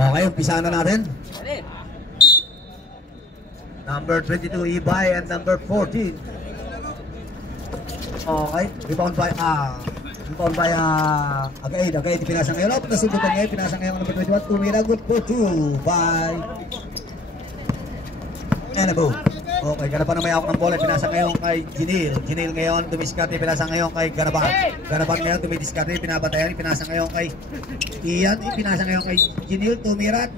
Okay, umpisa na natin. Number 22, Ibay, and number 14. Okay, rebound by Agaid, pinasa ngayon. Nasundutan ngayon, pinasa ngayon number 21. Tumira, good for 2 by Anabo. Okay, Garaban na may ako ng bola. Pinasa ngayon kay Jinil. Jinil ngayon, dumiskarte. Pinasa ngayon kay Garaban. Garaban ngayon, dumidiskarte. Pinabatayan. Pinasa ngayon kay Ian. Pinasa ngayon kay Jinil. Tumira.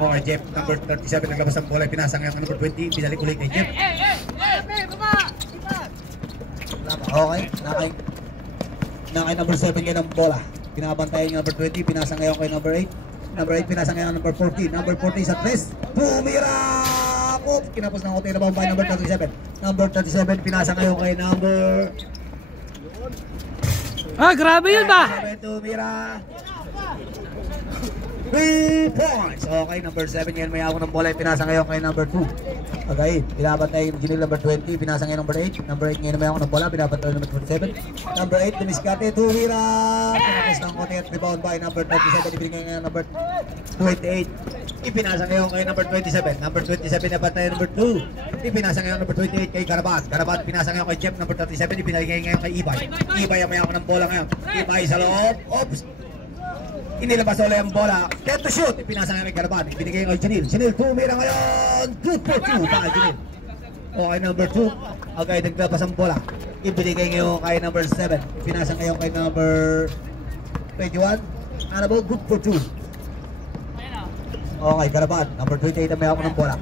Okay, Jeff, number 37. Naglabas ng bola. Pinasa ngayon kay number 20. Pinalik ulit kay Jeff. Okay, nakay number 7 ngayon ng bola. Pinabantayan yung number 20. Pinasa ngayon kay number 8. Number 8, pinasa ngayon number 14. Number 14 sa 3. Tumira! Kinapos ng hotel na bawang by number 37. Number 37, pinasa ngayon kay number... Grabe yun ba? Tumira! 3 points! Okay, number 7 ngayon may ako ng bola. Pinasa ngayon kay number 2. Okay, pinabantay yung Ginil number 20. Pinasa ngayon number 8. Number 8 ngayon may ako ng bola. Pinabantay number 27. Number 8, tumiskate. Tumira! Kinapos ng hotel at rebound by number 37. Ibinigay ngayon number 28. Ipinasa ngayon kay number 27. Number 27 na bantay number 2. Ipinasa ngayon number 28 kay Garaban. Garaban pinasa ngayon kay Jeff number 37. Ibinigay ngayon kay Ibay. Ibay ang may ako ng bola ngayon. Ibay sa loob. Oops! Inilabas ulit ang bola. Get to shoot. Ipinasa ngayon kay Garaban. Ibinigay ngayon kay Janil. Janil, tumira ngayon. Good for 2 pa Janil. Okay, number 2. Okay, naglabas ang bola. Ibinigay ngayon kay number 7. Ipinasa ngayon kay number 21. Ano ba? Good for 2. Okay, Garaban. Number 28 ang may ako ng bola.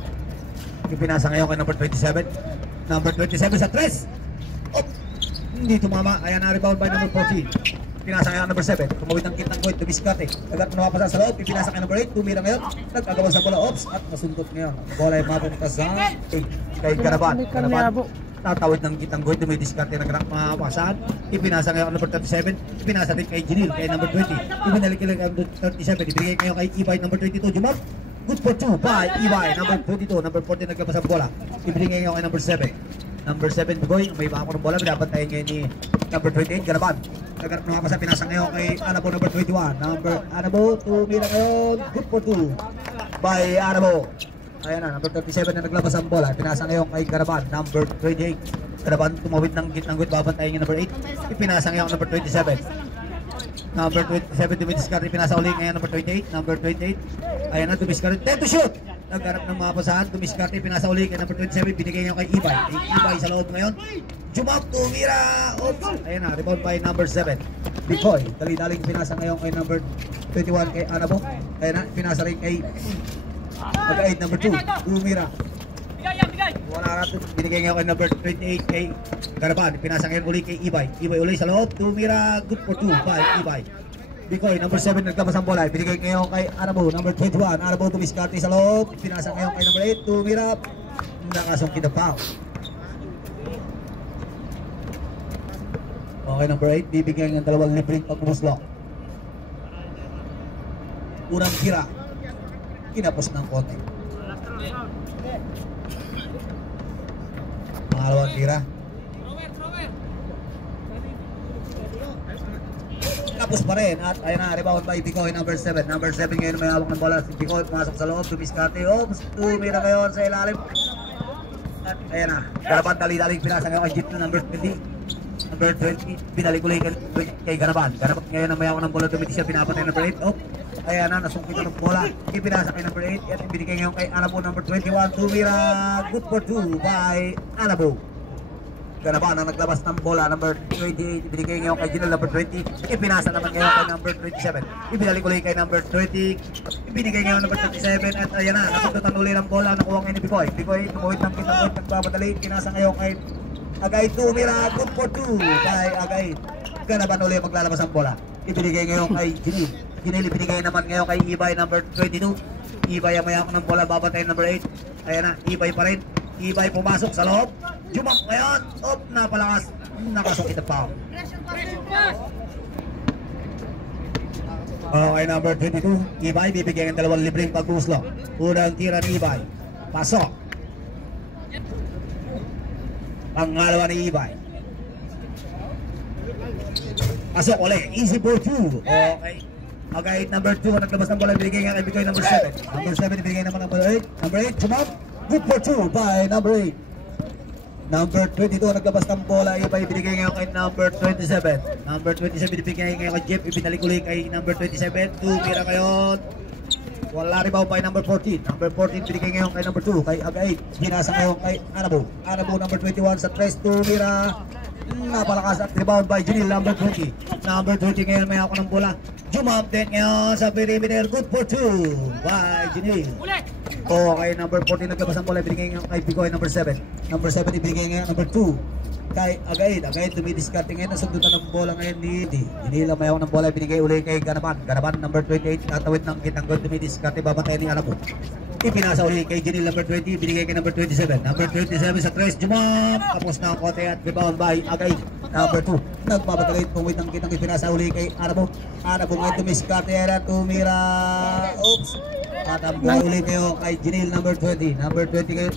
Ipinasa ngayon kay number 27. Number 27 sa 3. Oh, hindi tumama. Ayan na rebound by number 14. Pinasa ngayon number 7. Tumawid ng kitang point. Tumiskate. Agad napapasa sa loob. Ipinasa ngayon number 8. Tumira ngayon. Nagkagawa sa bola. Ops. At masuntot ngayon. Bola ay mapunta sa kay Garaban. Garaban. Tatawid ng kitang point. Tumidiskate. Nagpapasahan. Ipinasa ngayon number 37. Ipinasa din kay Jinil. Kay number 20. Ibinalik kay number 37. Ibinigay ngayon kay Ibay number 22. Jumap. Good for 2 by Ibay. Number 22. Number 14 nagkabas ang bola. Ibinigay ngayon kay number 7. Number 7 Bugoy. May iba ako ng bola. Binabantayan ngayon ni number 28. Garaban. Nagarap na kapasa, pinasa ngayon kay Anabo number 21. Number Anabo, tumira ngayon. Good for 2 by Anabo. Ayan na, number 37 na naglabas ang bola. Pinasa ngayon kay Garaban, number 28. Garaban tumawid ng gitnang guit, babantayan yung number 8. Ipinasa ngayon number 27. Number 27 dumidiskarte, pinasa ulit ngayon number 28. Number 28, ayan na, dumiskarte. 10 to shoot! Nagharap ng mga pasahan, dumiskarte, pinasa ulit kay number 27. Binigay niyo kay Ibay. Ibay sa loob ngayon. Jumap, tumira! Oops! Ayan na, rebound by number 7. Bikoy, dali-daling pinasa ngayon kay number 21 kay Anabo. Ayan na, pinasa rin kay Mag-8 number 2, tumira. Wala natin, binigay ngayon kay number 28 kay Garaban. Pinasa ngayon ulit kay Ibay. Ibay ulit sa loob, tumira. Good for 2 by Ibay. Bikoy, number 7 nagtabas ang bola. Binigay ngayon kay Anabo, number 21. Anabo tumiskarte sa loob. Pinasa ngayon kay number 8, tumira. Nakasungkit na foul. Okay, number 8, bibigyan ng dalawang libreng pagmuslo. Unang tira. Kinapos ng konti. Pangalawang tira. Tapos pa rin. At ayun na, rebound by Bikoy, number 7. Number 7 ngayon may hawak ng bola. Si Bikoy pumasok sa loob, tumiskarte. Oops, tumira ngayon sa ilalim. At ayun na, Garaban dali-daling pinasa ngayon kay Jeep na number 20. Number 20, binalik ulit kay Garaban. Garaban ngayon ang may hawak ng bola, tumiti siya, pinapatay number 8. Oh, ayan na, nasungkit ng bola. Ipinasa kay number 8. At ibinigay ngayon kay Anabo, number 21. Tumira, good for 2 by Anabo. Garaban ang naglabas ng bola, number 28. Ibinigay ngayon kay Ginal, number 20. Ipinasa naman ngayon kay number 27. Ibinalik ulit kay number 20. Ibinigay ngayon number 27. At ayan na, nasundutan ulit ng bola. Nakuha ngayon ni Bikoy. Bikoy, tumawid ng kitang nagbamadali. Pinasa ngayon kay Agay, tumira, good for 2 kay Agay. Garaban ulit maglalabas ang bola. Ibinigay ngayon kay Ginil. Ginil ibinigay naman ngayon kay Ibay, number 22. Ibay ang mayak ng bola, babatayin number 8. Ayan na, Ibay pa rin. Ibay pumasok sa loob. Jumap ngayon. Op, napalakas. Nakasungkit ang foul. Okay, number 22. Ibay, bibigyan ng dalawang libreng pag-uslo. Unang tira ni Ibay. Pasok. Pangalawa ni Ibay. Pasok ulit. Easy for 2. Okay. Agay number 2 ang naglabas ng bola, binigay nga kay Bicoy number 7. Number 7 binigay naman number 8. Number 8, jump. Good for 2 by number 8. Number 22 ang naglabas ng bola, ibay binigay nga kay number 27. Number 27 binigay nga kay Jeff, ibinalik ulit kay number 27. 2 kira ngayon. Wala rebound by number 14. Number 14 binigay ngayon kay number 2, kay Agay. Ginasa ngayon kay Anabo. Anabo number 21 sa 3-2 mira. Napalakas at rebound by Junil number 20. Number 20 ngayon may ako ng bola. Jump din ngayon sa perimeter. Good for 2 by Junil. Okay, number 14 naglabas ang bola. Binigay ngayon kay Picoy number 7. Number 7 ibinigay ngayon number 2 kay Agay. Agay dumidiskarte ngayon. Nasundutan ng bola ngayon ni Junil. May ako ng bola. Binigay uli kay Ganaban. Ganaban number 28. Natawid ng kitanggot. Dumidiskarte. Babatayan ni Anabo. Ipinasa uli kay Junil number 20, binigay kay number 27. Number 27 sa 3, jump! Tapos na ang kote at rebound by Agay. Number 2, nagbabatagay pumit ng kitang ipinasa uli kay Arabo. Arabo ngayon tumiskarte yan at tumira. Oops! At ang bola uli kayo kay Junil number 20. Number 20 kayo.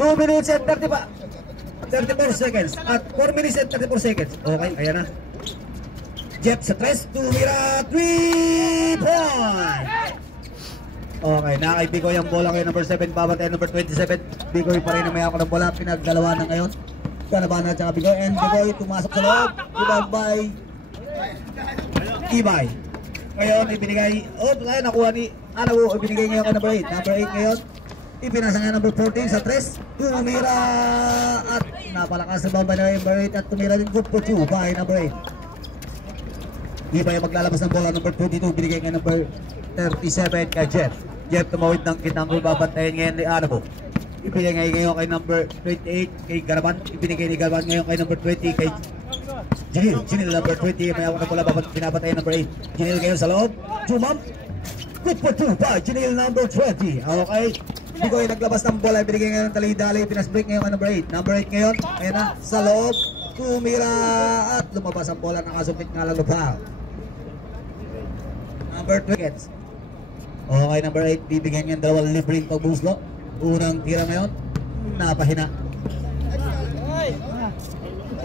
2 minutes and 34 seconds. At 4 minutes and 34 seconds. Okay, ayan na. Jeff sa 3, tumira. 3 point! Okay, nakay Bicoy ang bola ngayon number 7, babatayan number 27. Bicoy pa rin na may ako ng bola, pinagdalawa na ngayon. Ganaban at saka Bicoy, and Bicoy tumasok sa loob. Rebound by Ibay. Ngayon ibinigay, nakuha ni Anabo, ibinigay ngayon kay number 8. Number 8 ngayon, ipinasa nga number 14 sa 3. Tumira at napalakas sa bamba na number 8 at tumira din good for 2 by number 8. Ibay maglalabas ng bola number 22, binigay nga number 37 kay Jeff. Jeff tumawid ng kitang babantayan ngayon ni Anabo. Ibinigay ngayon kay number 28 kay Garaban. Ibinigay ni Garaban ngayon kay number 20 kay Junil. Junil number 20. May ako na pula pinapatayan number 8. Junil ngayon sa loob. Jump. Good for 2 pa. Junil number 20. Okay. Bicoy naglabas ng bola. Ibinigay ngayon talidali. Pinasbreak ngayon kay number 8. Number 8 ngayon. Ayan na. Sa loob. Tumira at lumabas ang bola. Nakasupit nga lang lupa. Number 2 gets. Okay, number 8, bibigyan niya dalawang libreng pagbuslo. Unang tira ngayon, napahina.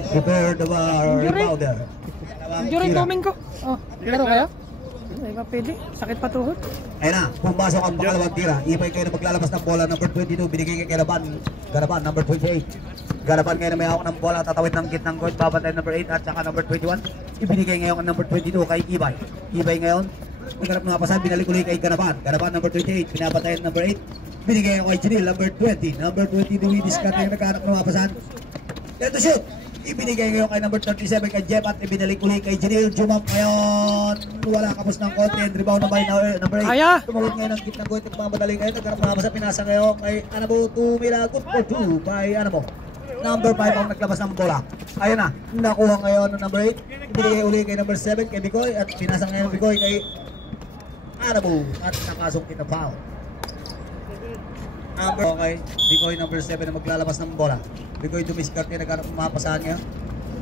Prepare the rebounder. Injury coming ko. Oh, pero kaya? Ay ba pwede? Sakit pa tuhod. Ayun na, pumasok ang pangalawang tira. Ibay kayo na maglalabas ng bola, number 22, binigay kay Garaban. Garaban, number 28. Garaban ngayon na may hawak ng bola, tatawid ng kitang court, babatayan number 8 at saka number 21. Ibinigay ngayon ang number 22 kay Ibay. Ibay ngayon, nagkarap ng kapasan, binalik ulit kay Garaban. Garaban number 28, pinapatayan number 8. Binigay kay Junil, number 20. Number 20, Duwidiskat na yung nagkarap ng kapasan. Ito shoot! Ibinigay ngayon kay number 37 kay Jeff at ibinalik ulit kay Junil. Jumap ngayon. Wala kapos ng konti. And rebound na by number 8. Aya! Tumawid ngayon ang kitang goit at mamadaling ngayon. Nagkarap ng kapasan, pinasa ngayon kay Anabo. Tumira, good for 2 by Anabo. Number 5 ang naglabas ng bola. Ayun na, nakuha ngayon ng number 8. Ibinigay ulit kay number 7 kay Bicoy at pinasa ngayon Bicoy kay Anabo at nakasungkit na foul. Okay, Bicoy number 7 na maglalabas ng bola. Bicoy dumiskart niya, nagkarap ng mapasahan niya.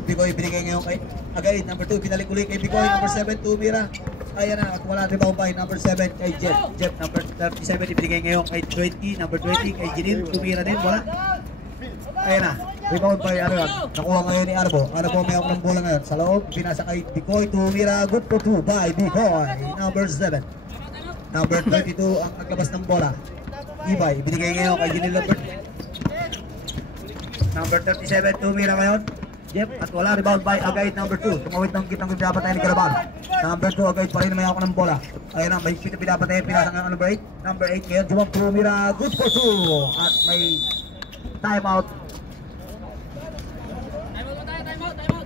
Bicoy binigay ngayon kay Agay, number 2, pinalik ulit kay Bicoy, number 7, tumira. Ayan na, at wala rebound by number 7 kay Jeff. Jeff number 37, ibinigay ngayon kay 20, number 20 kay Jinil, tumira din, wala. Ayan na, rebound by ano yan, nakuha ngayon ni Arbo. Arbo may ako ng bola ngayon, sa loob, pinasa kay Bicoy, tumira, good for 2 by Bicoy, number 7. Number 22 ang naglabas ng bola. Ibay, ibinigay ngayon kay Jinil number 37, tumira ngayon. Jeff, at wala, rebound by Agay number 2. Tumawid ng kitang pinapatayan ni Garaban. Number 2, Agay pa rin may ako ng bola. Ayun na, may pinapatayan, pinasa ngayon number 8. Number 8 ngayon, Jumap tumira, good for 2. At may timeout.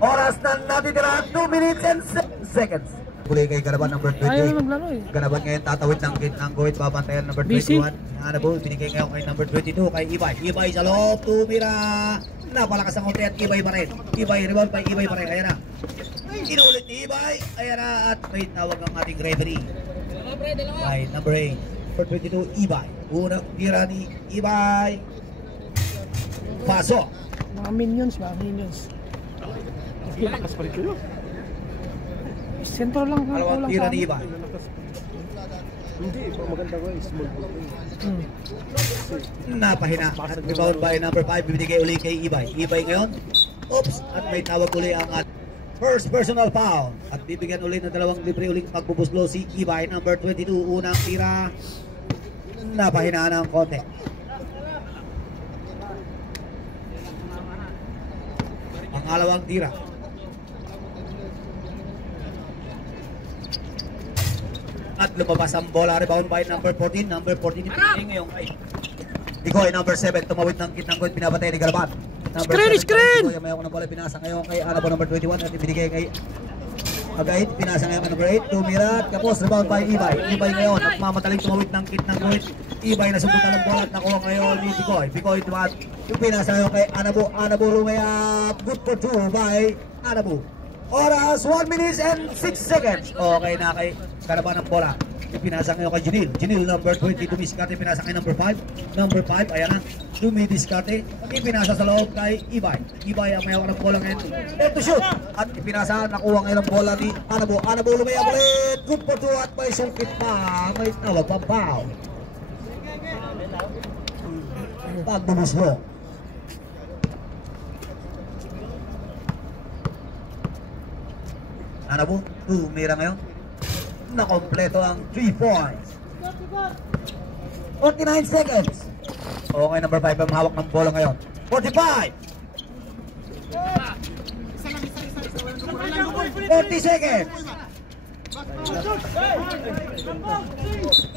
Oras na natitira, 2 minutes and 7 seconds. Kulay kay Garaban number 28. Ayaw maglaro eh. Garaban ngayon tatawid ng kitang guhit, babantayan number 21. Hanabo, binigay ngayon kay number 22 kay Ibay. Ibay sa loob, tumira. Napalakas ang konti at Ibay pa rin. Ibay, rebound by Ibay pa rin. Ayan na. Inulit ni Ibay. Ayan na. At may tawag ang ating referee. By number 8. Number 22, Ibay. Unang tira ni Ibay. Pasok. Mga minions ba? Minions. Lakas pa rin kayo. Sentro lang. Alawang tira ni Ibay. Hindi, maganda ko small ball. Napahina. At rebound by number 5. Binigay uli kay Ibay. Ibay ngayon. Oops. At may tawag uli ang First personal foul. At bibigyan ulit ng dalawang libre ulit pagbubuslo si Ibay, number 22. Unang tira, napahinaan ng konti. Pangalawang tira. At lumabas ang bola, rebound by number 14. Number 14 ipinigay ngayon kay Digoy, number 7. Tumawid ng kitang goal, pinapatay ni Galaban. Number Screen, 7, screen! Digoy, may ako ng bola, pinasa ngayon kay Anabo, number 21. At ibinigay kay Agait, pinasa ngayon kay number 8. Tumira, tapos rebound by Ibay. Ibay ngayon, at mamataling tumawid ng kitang goal. Ibay na subukan ng bola at nakuha ngayon ni Digoy. Digoy, tumat. Yung pinasa ngayon kay Anabo. Anabo lumayap. Good for 2 by Anabo. Oras, 1 minute and 6 seconds. Okay na kay Karaban ng bola. Ipinasa ngayon kay Junil. Junil, number 20, dumiskarte. Pinasa kay number 5. Number 5, ayan na. Dumidiskarte. Ipinasa sa loob kay Ibay. Ibay ang mayaw ng bola ngayon. Ito shoot. At ipinasa, nakuha ngayon ang bola ni Anabo. Anabo lumayap ulit. Good for 2 at may sungkit pa. May tawag pa foul. Pagbumuslo. Anabo, tumira ngayon. Nakompleto ang 3 points. 49 seconds. Okay, number 5 ang hawak ng bola ngayon. 45. 40 seconds.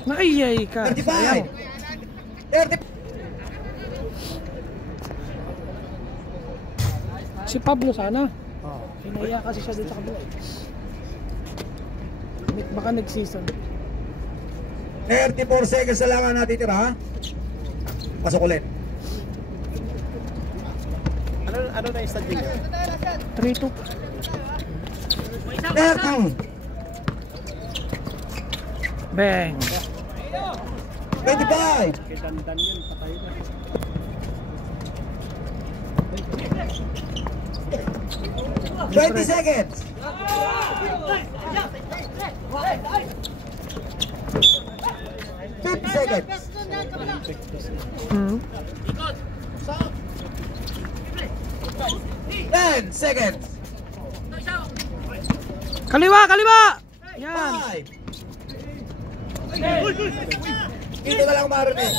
Naiyay ka. 35. 30. Si Pablo sana. Hinaya kasi siya dito sa kabila. Baka nag-season. 34 seconds na lang ang natitira, ha? Pasok ulit. Ano na yung standing niya? 3-2. 30. Bang. 25. Kay Dandan yun, patay na. 20 seconds. 50 seconds. 10 seconds. Kaliwa, kaliwa! Yan. 5. Dito na lang marinig.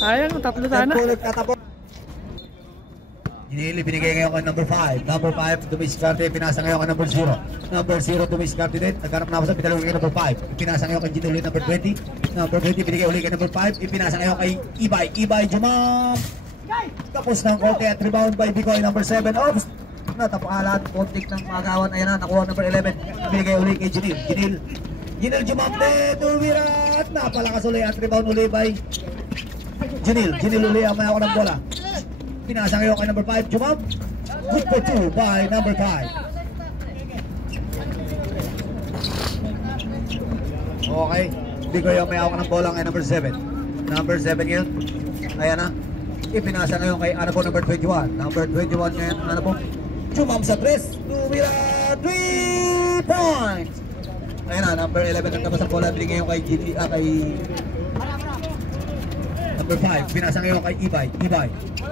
Sayang, tatlo sana. Hinili, binigay ngayon kay number 5. Number 5, dumiskarte, pinasa ngayon kay number 0. Number 0, dumiskarte din. Nagkarap na ako sa pinalawin kay number 5. Ipinasa ngayon kay Ginuli, number 20. Number 20, binigay ulit kay number 5. Ipinasa ngayon kay Ibay. Ibay, jumam! Tapos ng konti at rebound by Bigoy, number 7. Oops! Natapalat, kontik ng magawan. Ayan na, nakuha number 11. Binigay ulit kay Ginil. Ginil, jumam din. Tumira at napalakas ulit at rebound ulit by Ginil ulit ang mayaw ng bola. Pinasa ngayon kay number 5, jump. Good for 2 by number 5. Okay, hindi ko yung may hawak ng bola kay number 7. Number 7 ngayon, ayan na. Ipinasa ngayon kay Anabo, number 21. Number 21 ngayon, Anabo. Jump sa 3, tumira 3 points. Ayan na, number 11 ang tapos ang bola. Binigay ngayon kay number 5, pinasa ngayon kay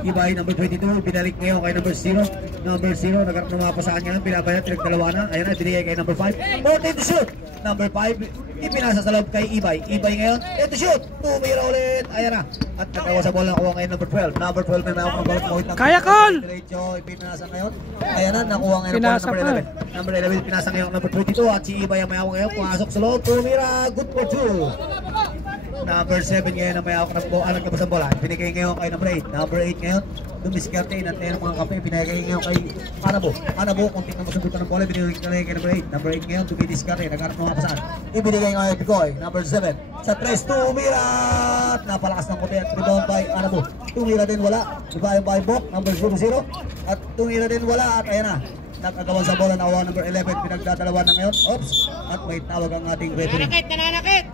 Ibay, number 22, binalik ngayon kay number 0. Number 0, nagkaroon ng mga pasahan niya, pinabayat, pinagdalawa na. Ayan na, binigay kay number 5. 14 to shoot. Number 5, ipinasa sa loob kay Ibay. Ibay ngayon, ito shoot. Tumira ulit. Ayan na. At nagawa sa bola, nakuha ngayon number 12. Number 12 na nakuha ng bola. Kaya, Col! Diretso, ipinasa ngayon. Ayan na, nakuha ngayon ng bola number 11. Number 11, pinasa ngayon number 22. At si Ibay ang mayawa ngayon, pumasok sa loob. Tumira, good for 2. Number 7 ngayon na may hawak ng bola, nagkabas ang bola. Binigay ngayon kay number 8. Number 8 ngayon, dumiskarte, inantay ng mga kape. Binigay ngayon kay Anabo, konting na masubutan ng bola. Binigay ngayon kay number 8. Number 8 ngayon, dumidiskarte, naghanap ng mga pasahan. Ibinigay ngayon kay Bigoy, number 7. Sa 3, tumira! Napalakas ng kote at rebound by Anabo. Tumira din, wala. Rebound by Bok, number 0-0. At tumira din, wala. At ayan na. Nagkagawan sa bola, nakuha number 11. Pinagdadalawan na ngayon. Oops! At may tawag ang ating referee. Nananakit!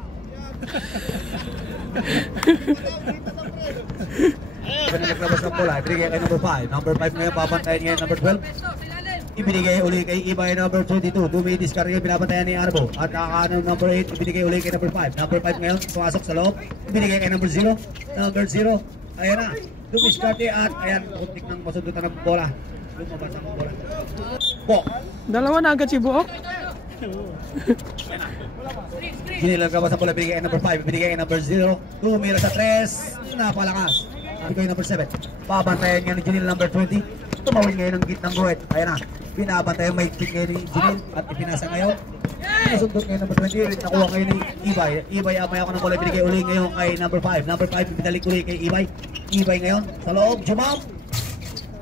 Naglabas ng bola, ibinigay kay number 5. Number 5 ngayon, papantayan ngayon number 12. Ibinigay uli kay Ibay number 22. Dumidiskarte ngayon, pinapantayan ni Anabo. At nakakaano number 8, ibinigay uli kay number 5. Number 5 ngayon, pumasok sa loob. Ibinigay kay number 0. Number 0, ayan na. Dumiskarte at ayan, kuntik ng masundutan ng bola. Lumabas ang bola. Po. Dalawa na agad si Buok. Ginilang ka ba sa bola, binigay kay number 5, binigay kay number 0. Tumira sa 3, napalakas. Binigay number 7. Babantayan niya ni Ginil number 20. Tumawin ngayon ng gitnang guhit. Ayan na. Binabantayan may kick ngayon ni Ginil at ipinasa ngayon. Pinasundot ngayon number 20. Nakuha ngayon ni Ibay. Ibay amay ako ng bola, binigay uli ngayon kay number 5. Number 5, binalik uli kay Ibay. Ibay ngayon sa loob, jump.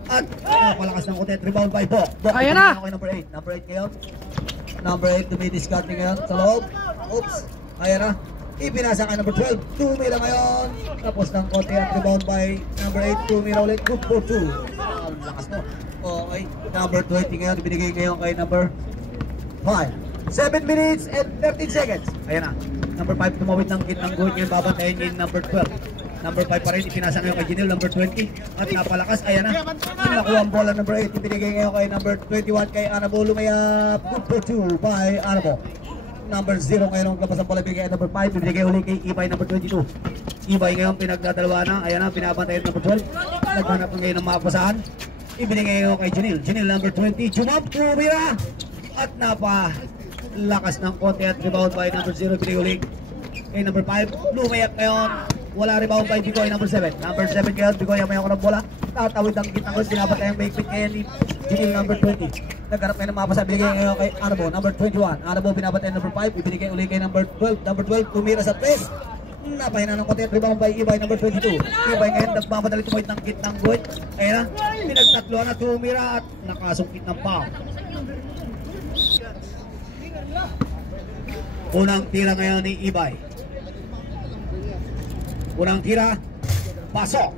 At napalakas ng kutet. Rebound by Bok. Bok, ayan na. ako number 8. Number 8 ngayon. Number 8 dumidiscard ngayon sa loob. Oops. Ayan na. Ipinasa kay number 12. Tumira ngayon. Tapos ng konti at rebound by number 8. Tumira ulit. Good for 2. Lakas mo. Okay. Number 20 ngayon. Binigay ngayon kay number 5. 7 minutes and 13 seconds. Ayan na. Number 5 tumawid ng gitnang guhit ngayon. Babantayan ngayon number 12. Number 5 pa rin, ipinasa ngayon kay Ginil, number 20. At napalakas, ayan na. Nakuha ang bola number 8. Ibinigay ngayon kay number 21 kay Anabo. Lumayap, good for 2 by Anabo. Number 0 ngayon ang labas ang bola, ibinigay kay number 5. Ibinigay uli kay Ibay, number 22. Ibay ngayon, pinagdadalawa na. Ayan na, pinabantayan number 12. Naghanap ngayon ng mapasahan. Ibinigay ngayon kay Ginil. Ginil, number 20. Jump, tumira. At napalakas ng konti at rebound by number 0. Ibinigay uli kay number 5. Lumayap ngayon. Wala rebound by Bigoy, number 7. Number 7 ngayon, Bigoy amay ako ng bola. Tatawid ang kitang ko, sinapatay ang make-pick ngayon ni Ginil, number 20. Nagharap ngayon ng mapasa, binigay ngayon kay Anabo, number 21. Anabo pinapatay number 5, ibinigay uli kay number 12. Number 12, tumira sa 3. Napahina ng konti, rebound by Ibay, number 22. Ibay ngayon, nagmamadali tumawid ng kitang guhit. Ayan na, pinagtatloan na tumira at nakasungkit ng foul. Unang tira ngayon ni Ibay. Unang tira, pasok.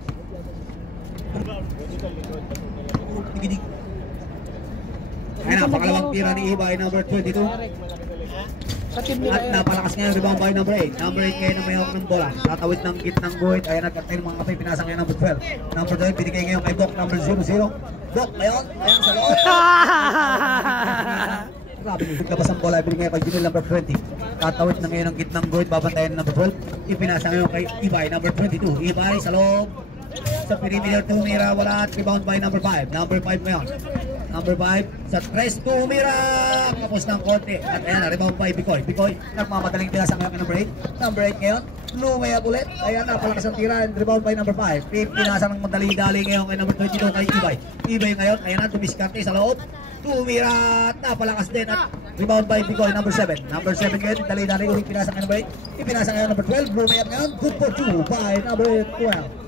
Ayan na, pangalawang tira ni Ibay, number 22. At napalakas ngayon, rebound by number 8. Number 8 ngayon na may hawak ng bola. Tatawid ng gitnang guhit. Ayan, nagkatay ng mga kapay, pinasa ngayon number 12. Number 12, binigay ngayon kay Bok, number 00. Bok, ngayon, ayan sa loob. Grabe, labas ang bola, binigay kay Ginil, number 20. Tatawid na ngayon ang gitnang guhit, babantayan number 12. Ipinasa ngayon kay Ibay, number 22. Ibay sa loob. Sa perimeter, tumira, wala at rebound by number 5. Number 5 ngayon. Number 5, sa 3, tumira. Kapos ng konti. At ayan na, rebound by Bicoy. Bicoy, nagmamadaling pinasa ngayon kay number 8. Number 8 ngayon, lumayag ulit. Ayan na, palakas ang tira and rebound by number 5. Pinasa ng madali-dali ngayon kay number 22 kay Ibay. Ibay ngayon, ayan na, tumiskarte sa loob. Tumira at napalakas din at rebound by Bicoy, number 7. Number 7 ngayon, dali-dali ulit pinasa kay number 8. Ipinasa ngayon number 12, lumayag ngayon, good for 2 by number 12.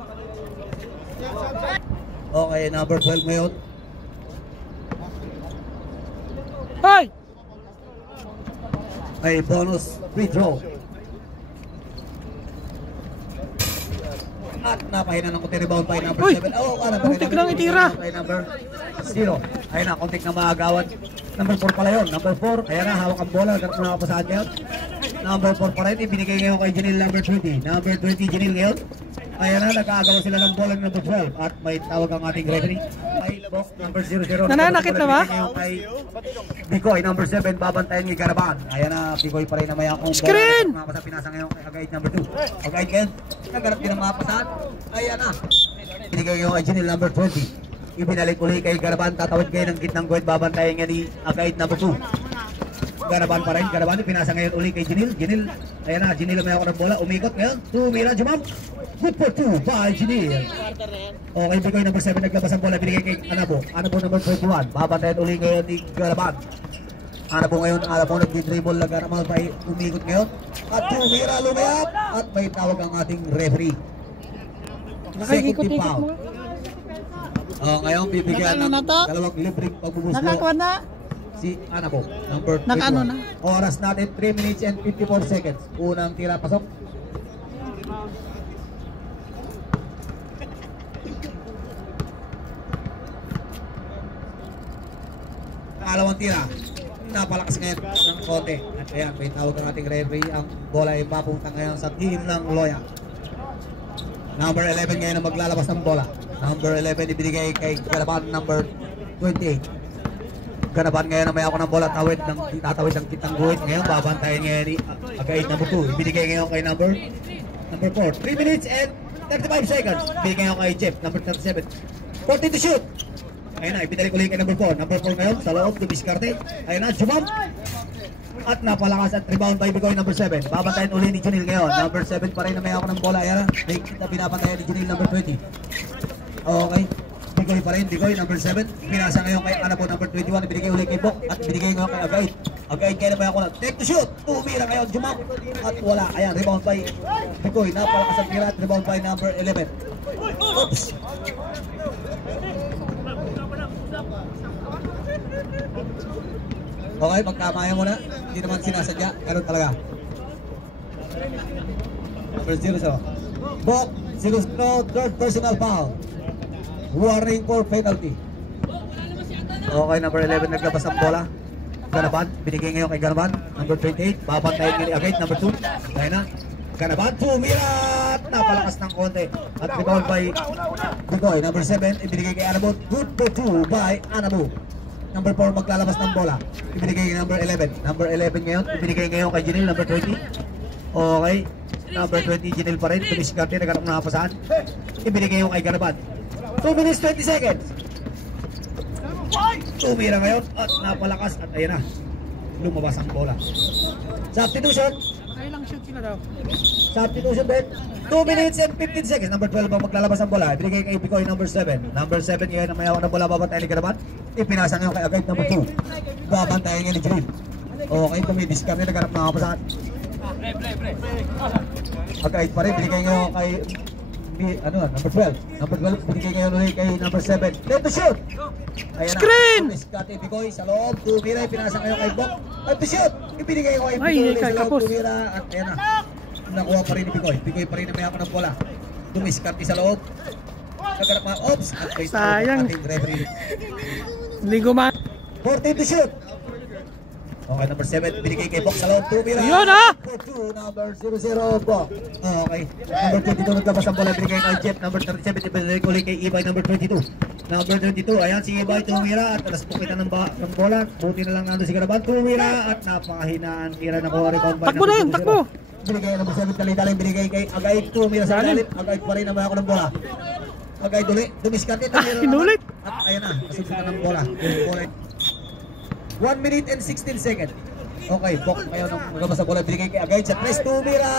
Okay, number 12 ngayon. Hoy! May bonus free throw. At napahina ng konti rebound by number 7. Kontik lang itira. By number 0. Ayun na, kontik na maagawan. Number 4 pala yun. Number 4. Ayan na, hawak ang bola. Nagkaroon na kapasahan ngayon. Number 4 pa rin. Ibinigay ngayon kay Ginil, number 20. Number 20, Ginil ngayon. Ayan na, nag-aagawan sila ng bola ng number 12. At may tawag ang ating referee. Ay, Bok, number 00. Nananakit na ba? Kay Bicoy, number 7, babantayan ni Garaban. Ayan na, Bicoy pa rin na may akong bola. Screen! Mapasa pinasa ngayon kay Agayit number 2. Agayit ngayon, nagharap din ang mapasahan. Ayan na. Binigay ngayon kay Ginil, number 20. Ibinalik uli kay Garaban, tatawid ngayon ng gitnang guhit, babantayan nga ni Agayit number 2. Garaban pa rin, Garaban, pinasa ngayon uli kay Ginil. Ginil, ayan na, Ginil may ako ng bola, umikot ngayon, tumira, jump. Good for 2 by Ginil. Okay, Bicoy number 7, naglabas ang bola, binigay kay Anabo. Anabo number 21, babantayan uli ngayon ni Garaban. Anabo ngayon, Anabo nag-dribble, Garaban pa umikot ngayon. At tumira, lumayap, at may tawag ang ating referee. Second team foul. Ngayon, bibigyan ng dalawang libreng pagbubuslo. Nakakuha na. Si Anabo, number 21. Nakaano na? Oras natin, 3 minutes and 54 seconds. Unang tira, pasok. Pangalawang tira, napalakas ngayon ng kote. At ayan, may tawag ng ating referee. Ang bola ay papunta ngayon sa team ng Loya. Number 11 ngayon ang maglalabas ng bola. Number 11 ibinigay kay Garaban, number 28. Garaban ngayon na may ako ng bola, tatawid ng kitang guhit. Ngayon, babantayan ngayon ni Agayit number 2. Ibinigay ngayon kay number 4. 3 minutes and 35 seconds. Ibinigay ngayon kay Jeff, number 37. 14 to shoot. Ayun na, ibinalik ulit kay number 4. Number 4 ngayon, sa loob, dumiskarte. Ayun na, jump. At napalakas at rebound by Bigoy number 7. Babantayan uli ni Junil ngayon. Number 7 pa rin na may ako ng bola. Ayan na, na binabantayan ni Junil number 20. Okay. Bigoy pa rin, Bigoy number 7. Pinasa ngayon kay Anabo number 21. Ibinigay uli kay Bok. At binigay ngayon kay Agait. Agait kaya na may ako ng take to shoot. Tumira ngayon, jump. At wala. Ayan, rebound by Bigoy. Napalakas at tira at rebound by number 11. Oops. Okay, pagkamaya mo na. Hindi naman sinasadya. Ganun talaga. Number 0-0. Bok, 0-0, third personal foul. Warning for penalty. Okay, number 11 naglabas ng bola. Ganaban, binigay ngayon kay Ganaban. Number 28, babantayin ngayon agad. Number 2, kaya na. Ganaban, tumirat! Napalakas ng konti. At rebound by Bigoy. Number 7, ibinigay kay Anabo. Good for 2 by Anabo. Number 4 maglalabas ng bola. Ibinigay kay number 11. Number 11 ngayon, ibinigay ngayon kay Jinil, number 20. Okay. Number 20, Jinil pa rin. Tumiskarte, nagkaroon ng napasaan. Ibinigay ngayon kay Ganaban. 2 minutes 20 seconds. Tumira ngayon at napalakas at ayan na. Lumabas ang bola. Substitution. Kaya lang shoot sila daw. Substitution bet. 2 minutes and 15 seconds. Number 12 ang maglalabas ng bola. Ibinigay kay Bicoy number 7. Number 7 ngayon ang mayawan ng bola. Babantayan ni Ganaban. Ipinasa ngayon kay Agait number 2. Babantayan ngayon ni Jirin. Okay, tumidiscard na naghanap ng kapasahan. Agait pa rin. Binigay ngayon kay number 12. Number 12. Binigay ngayon ulit kay number 7. Let to shoot. Ayan Screen! Na. Tumiskarte Bicoy sa loob. Tumira. Ipinasa ngayon kay Bok. Let to shoot. Ibinigay ngayon kay Bicoy sa loob. Tumira. At ayan na. Nakuha pa rin ni Bicoy. Bicoy pa rin na may ako ng bola. Tumiskarte sa loob. Naghanap mga ops. Sayang. Ligo man. 14 to shoot. Okay, number 7. Binigay kay Bok sa loob. Tumira. Yun ha! Number 00 Bok. Okay. Number 22 naglabas ang bola. Binigay kay Jeff. Number 37. Ibinigay ulit kay Ibay. Number 22. Number 22. Ayan si Ibay. Tumira. At alas pukitan ng bola. Buti na lang nando si Ganaban. Tumira. At napakahinaan. Tira na ko. Takbo na yun. Takbo. Binigay number 7. Dali-dali. Binigay kay Agait. Tumira sa galit. Agait pa rin na may ako ng bola. Agait ulit. Dumiskarte. Inulit. At ayan na. Nasubukan ng bola. 1 minute and 16 seconds. Okay, Bok ngayon ang magabas sa bola. Binigay kay Agait sa 3. Tumira.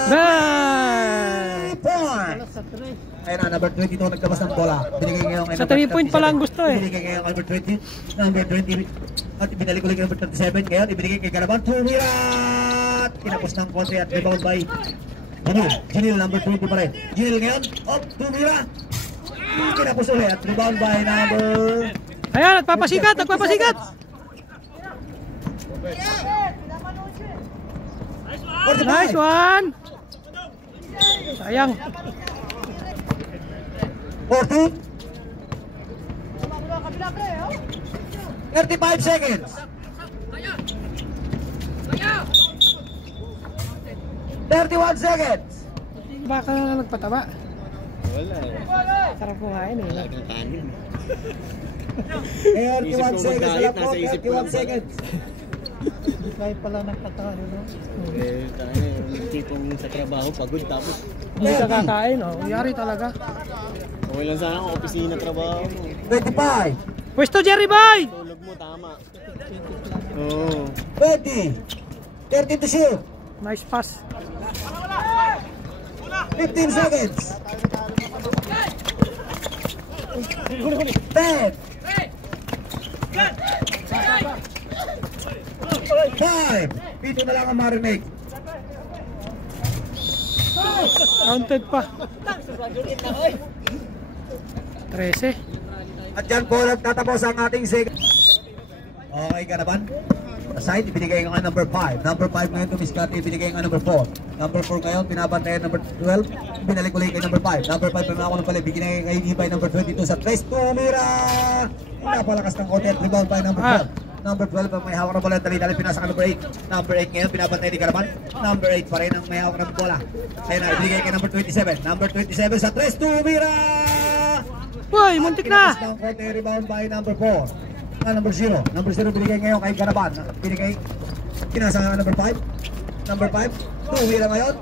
Point. Ayun na, number 22 naglabas ng bola. Binigay ngayon kay Sa 3 point pa lang gusto eh. Binigay ngayon kay number 20. Number 20. At binalik ulit kay number 37. Ngayon, ibinigay kay Ganaban. Tumira. Tinapos ng konti at rebound by Jinil. Jinil, number 20 pa rin. Jinil ngayon. Tumira. Tinapos ulit at rebound by number... Ayan, nagpapasikat. Nagpapasikat. Nice one. Sayang. 40. 35 seconds. 31 seconds. Baka na nagpataba. Wala eh. Sarap kumain eh. Wala ng kanin. 31 seconds. 31 seconds. Kahit pala nagpataba. Eh, tayo, yung tipong sa trabaho, pagod tapos. Hindi ka kakain oh. Yari talaga. Okay lang sana kung opisina trabaho mo. 25. Pwesto Jerry Boy! Tulog mo, tama. Oo. 20. 30 to shoot. Nice pass. 15 seconds. 10. 5. Pito na lang ang marinig. Counted pa. 13. At dyan po nagtatapos ang ating segment. Okay, Ganaban. Aside, ibinigay nga number 5. Number 5 ngayon tumiskarte, ibinigay nga number 4. Number 4 ngayon, pinabantayan number 12. Binalik ulit kay number 5. Number 5 na ako ng pala, ibinigay kay Ibay number 22 sa 3. Tumira! Napalakas ng konti at rebound by number 12. Number 12 ang may hawak ng bola. Dali-dali pinasa ka number 8. Number 8 ngayon, pinabantay ni Ganaban. Number 8 pa rin ang may hawak ng bola. Ayun na, ibinigay kay number 27. Number 27 sa 3. Tumira! Uy, muntik na! Pinabas ng konti, rebound by number 4. Number 0. Number 0 binigay ngayon kay Ganaban. Binigay, pinasa nga number 5. Number 5. Tumira ngayon.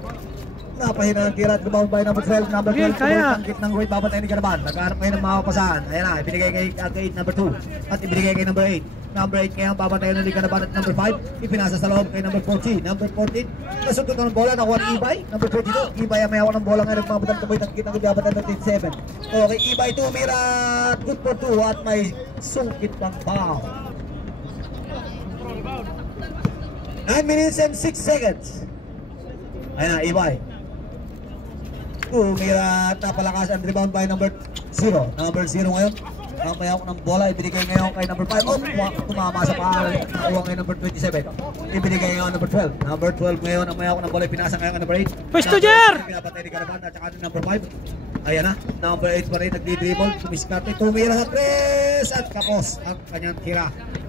Napahina ng tira at rebound by number 12. Number 12, Kaya. tangkit ng weight, babatayin ni Garaban. Nagkaharap ngayon ng makapasahan. Ayan na, ibinigay kay Agait number 2. At ibinigay kay number 8. Number 8 ngayon, babatayin ni Garaban at number 5. Ipinasa sa loob kay number 14. Number 14, nasunod ng bola, nakuha ni Ibay. Number 22, Ibay ang may hawak ng bola ngayon. Nagmamadal kaboy, tangkit ng babatayin ng 27. Okay, Ibay tumira. Good for 2 at may sungkit pang foul. 9 minutes and 6 seconds. Ayan na, Ibay. Tumira at napalakas ang rebound by number 0. Number 0 ngayon. Ang may hawak ng bola, ibinigay ngayon kay number 5. Oh, tumama sa paa. Nakuha ngayon number 27. Ibinigay ngayon number 12. Number 12 ngayon, ang may hawak ng bola, pinasa ngayon kay number 8. Pwesto, Jer! Pinapatay ni Garaban at saka ni number 5. Ayan na, number 8 pa rin, nagdi-dribble, tumiskarte, tumira sa 3 at kapos ang kanyang tira.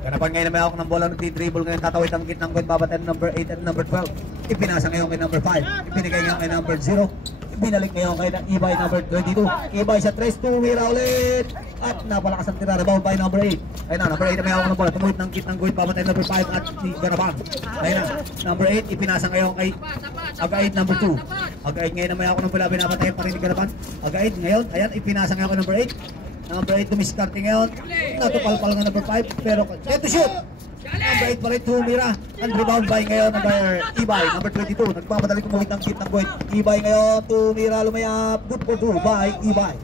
Garaban ngayon na may hawak ng bola, nagdi-dribble ngayon, tatawid ang gitnang gawin, babatayin number 8 at number 12. Ipinasa ngayon kay number 5, ibinigay ngayon kay number 0. Binalik ngayon kay Ibay number 22. Ibay sa 3, tumira ulit. At napalakas ang tira, rebound by number 8. Ayun na, number 8 na may hawak ng bola, tumuhit ng kitang guhit, babatayin number 5 at ni Garaban. Ayun na, number 8, ipinasa ngayon kay Agait number 2. Agait ngayon na may hawak ng bola, binabatayin pa rin ni Garaban. Agait ngayon, ayan, ipinasa ngayon kay number 8. Number 8 tumiskarte ngayon, natupalpal nga number 5, pero get to shoot! Number 8 pa rin, tumira. Ang rebound by ngayon, number Ibay, number 22. Nagmamadali kumuhit ng kitang guhit. Ibay ngayon, tumira, lumayap, good for 2 by Ibay.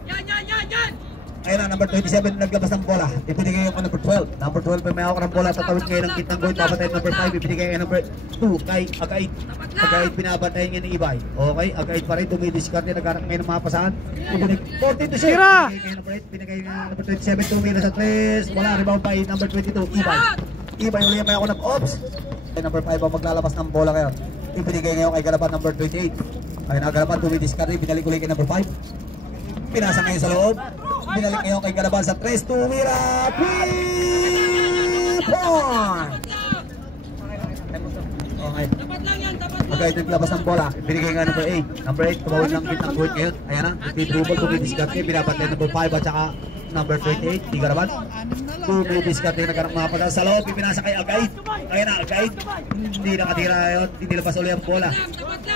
Ayun na, number 27 naglabas ng bola. Ibinigay yung number 12. Number 12 may hawak ng bola. Tatawid ngayon ng kitang goal. Babatayin number 5. Ibinigay yung number 2 kay Agait. Agait binabatayin niya ni Ibay. Okay, Agait pa rin. Dumidiskarte. Nagkaroon ngayon ng mga pasahan. Ibinigay 14 to 6. Tira! Ibinigay yung number 8. Binigay yung number 27. Tumira sa 3. Wala, rebound by number 22. Ibay. Ibay uli yung may ako ng ops. Number 5 ang maglalabas ng bola ngayon. Ibinigay ngayon kay Galapan number 28. Ayun na, Galapan dumidiskarte. Binalik uli kay number 5. Pinasa ngayon sa loob. Binalik ngayon kay Galaban sa 3. Tumira. 3 points. Okay. Agay naglabas ng bola. Binigay nga number 8. Number 8, tumawid ng kitang guhit ngayon. Ayan na. Nag-dribble, tumidiskarte. Binapatay number 5 at saka number 28. Di Galaban. Tumidiskarte. Nagkaroon mga pagkas sa loob. Pinasa kay Agay. Ayan na, Agay. Hindi nakatira yun. Hindi nilabas ulit ang bola.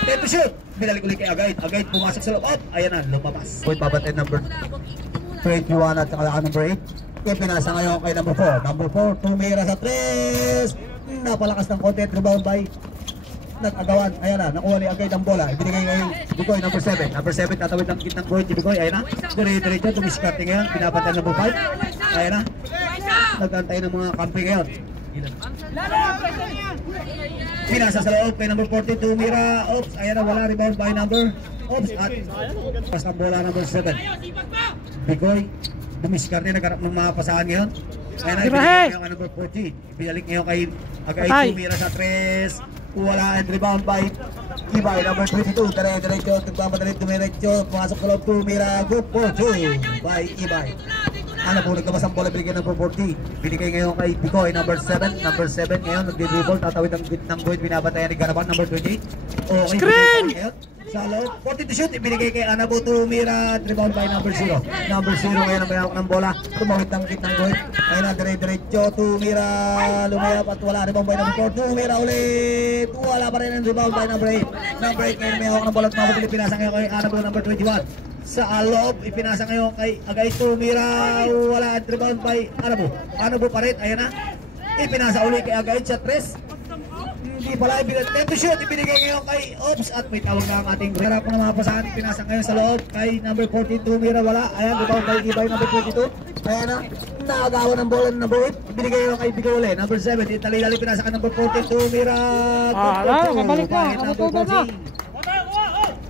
Get to shoot. Binalik ulit kay Agay. Agay pumasok sa loob. Up. Ayan na, lumabas. Point babatay number 21 at saka number 8. Kaya pinasa ngayon kay number 4. Number 4, tumira sa 3. Napalakas ng konti. Rebound by nag-agawan. Ayan na, nakuha ni Agay ng bola. Ibinigay ngayon Bigoy, number 7. Number 7, tatawid ng kitang goal ni Bigoy. Ayan na, dire-diretso, tumiskarte ngayon. Pinapatay number 5. Ayan na, nagantay ng mga kampi ngayon. Pinasa sa loob kay number 42, tumira. Oops, ayan na, wala, rebound by number. Oops, at pas ng bola number 7. Bigoy, dumiskarte, nagharap ng mga pasahan ngayon. Ayan na, ibinigay ngayon kay number 40. Ibinalik ngayon kay Agay, tumira sa 3. Wala, and rebound by Ibay, number 22. Dire-diretso, nagmamadali, dumiretso, pumasok sa loob, tumira. Good for 2 by Ibay. Ano po, naglabas ang bola, binigay number 40. Binigay ngayon kay Bigoy, number 7. Number 7 ngayon, nagdi-dribble, tatawid ang gitnang guhit, binabatayan ni Garaban, number 28. Okay, screen! Sa loob, 40 to shoot, ibinigay kay Anabo, tumira, rebound by number 0. Number 0 ngayon ang may hawak ng bola, tumawid ng gitnang guhit. Ayun na, dire-diretso, tumira, lumayap at wala, rebound by number 4. Tumira ulit, wala pa rin ang rebound by number 8. Number 8 ngayon may hawak ng bola, tumawid ulit, pinasa ngayon kay Anabo, number 21. Sa loob, ipinasa ngayon kay Agay, tumira, wala at rebound by Anabo. Anabo pa rin, ayan na. Ipinasa ulit kay Agay sa 3. Hindi pala ibinigay to shoot, ibinigay ngayon kay Ops at may tawag na ang ating harap ng mga pasahan. Ipinasa ngayon sa loob kay number 14, tumira, wala. Ayan, rebound by Ibay, number 22. Ayan na, nakagawa ng bola ng number 8. Ibinigay ngayon kay Bigole, number 7. Itali-dali pinasa ka number 14, tumira. Mabalik na, nakatuto na.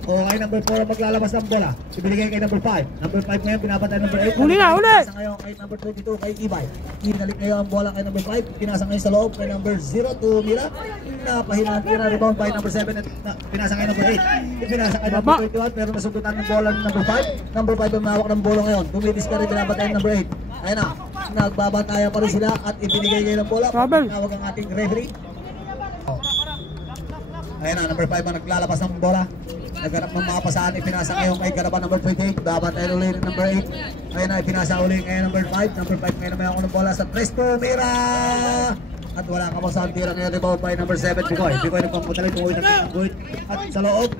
Okay, number 4 ang maglalabas ng bola. Ibinigay kay number 5. Number 5 ngayon, pinapatay number 8. Uli na, uli! Pinasa ngayon kay number 22 kay Ibay. Pinalik ngayon ang bola kay number 5. Pinasa ngayon sa loob kay number 0, tumira. Napahinaan tira, rebound by number 7 at pinasa ngayon number 8. Pinasa kay number 21 pero nasundutan ng bola ng number 5. Number 5 ang mahawak ng bola ngayon. Dumidiskarte, pinapatay ng number 8. Ayun na, nagbabantayan pa rin sila at ibinigay ngayon ng bola. Tawag ang ating referee. Ayun na, number 5 ang naglalabas ng bola. Naghanap ng mga pasahan, ipinasa ngayon kay Garaban number 28. Babatayan ulit ng number 8. Ayun na, ipinasa ulit ngayon number 5. Number 5 ngayon naman ako ng bola sa 3. Tumira! At wala ka pang saan tira ngayon, rebound by number 7, Bikoy. Bikoy nagpapuntalay, tumuwi ng guhit. At sa loob,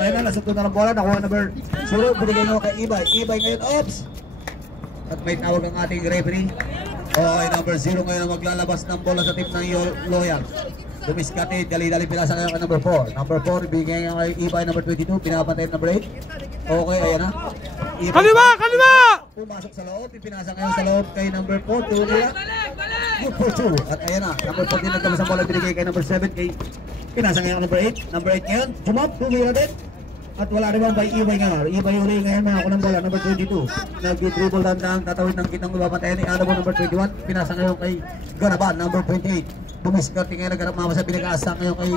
ayun na, nasugtong na ng bola, nakuha number 0, binigay mo kay Ibay. Ibay ngayon, oops! At may tawag ang ating referee. Okay, number 0 ngayon ang maglalabas ng bola sa team ng Loyal. Dumiskate, dali-dali pinasa ngayon kay number 4. Number 4, bigay ngayon kay Ibay, number 22, pinapantay number 8. Okay, ayan na. Ibay, Kaliwa! Kaliwa! pumasok sa loob, ipinasa ngayon sa loob kay number 4, Tulia. Good for 2. At ayan na, number 4 din nagkabas ang bola, binigay kay number 7, kay pinasa ngayon number 8. Number 8 ngayon, jump, tumira din. At wala rin ba Ibay ngayon. Ibay uli ngayon mga kunang bola, number 22. Nag-dribble dandang, tatawid ng kitang ibabantayan ni Anabo, number 21. Pinasa ngayon kay Ganaban, number 28. Bumiskarte ngayon, nagharap mama sa pinag-aasa ngayon kay